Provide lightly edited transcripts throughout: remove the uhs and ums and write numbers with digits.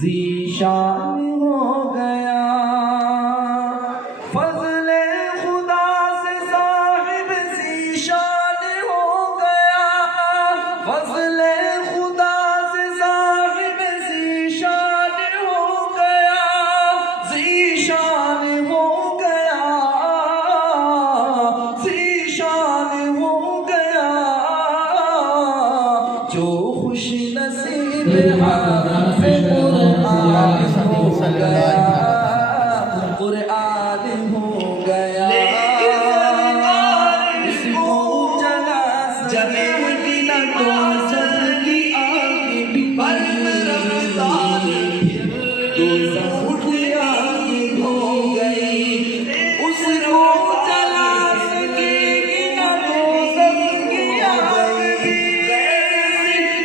ذیشان ہو گیا، فضل خدا سے صاحب ذیشان ہو گیا، فضل خدا سے صاحب ذیشان ہو گیا، ذیشان ہو گیا، ذیشان ہو گیا، جو خوش نصیب قرآن ہو گیا، اس کو جلا جلے گی نہ تو سب کی آگ بھی تو سب کی آگ ہو گئی، اس کو جلا سکے گی نہ تو سب کی آگ بھی،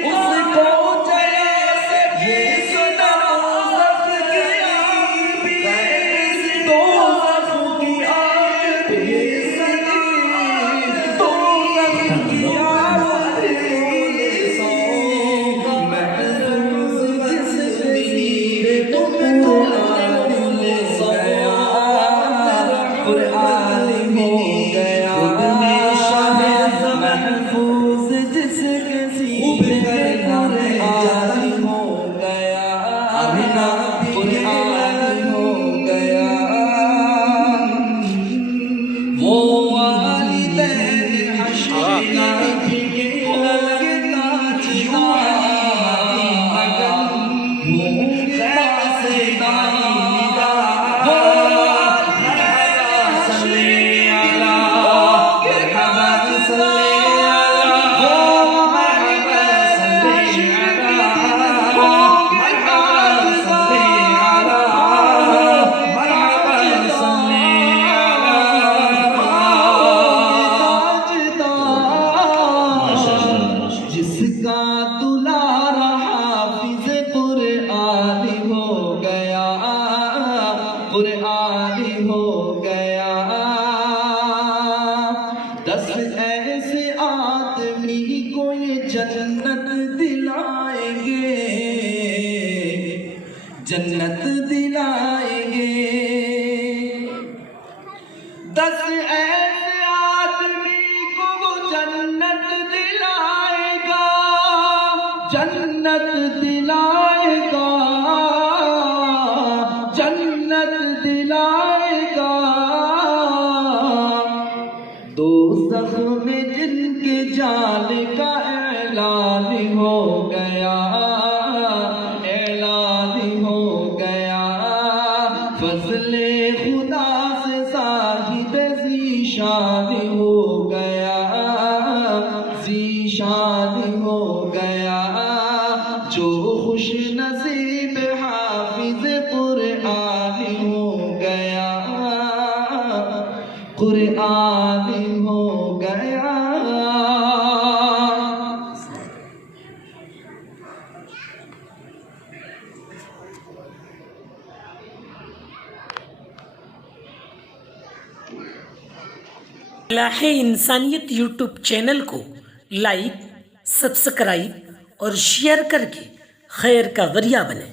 اس کو جلا سکے سنا سب کی آگ بھی، تو سب کی آگ بھی سنا، تو سب کی آگ بھی سو، محفوظ جس نصیب تم قرآن لے گیا، قرآن ہو گیا، محفوظ جس نصیب قرآن ہو گیا، قرآن ہو گیا، وہ والدین حشر کا بھی ہوں گے تاجدار، ہوں گے تاجدار، وہ والدین صلی اللہ صلی جس کا دلار حافظ قرآن ہو گیا، قرآن ہو گیا، 10 ایسے آدمی کو یہ جنت دلائیں گے، جنت دلائیں گے، 10 ایسے آدمی کو وہ جنت دلائے گا، جنت دلائے گا، جنت دلائے گا، دوزخ میں جن کے جال کا اعلان ہو گیا، اعلان ہو گیا، فضل خدا سے صاحب ذیشان ہو گیا، ذیشان ہو گیا، جو خوش نصیب حافظ قرآن ہو گیا، قرآن ہو گیا۔ فلاح انسانیت یوٹیوب چینل کو لائک، سبسکرائب اور شیئر کر کے خیر کا ذریعہ بنیں۔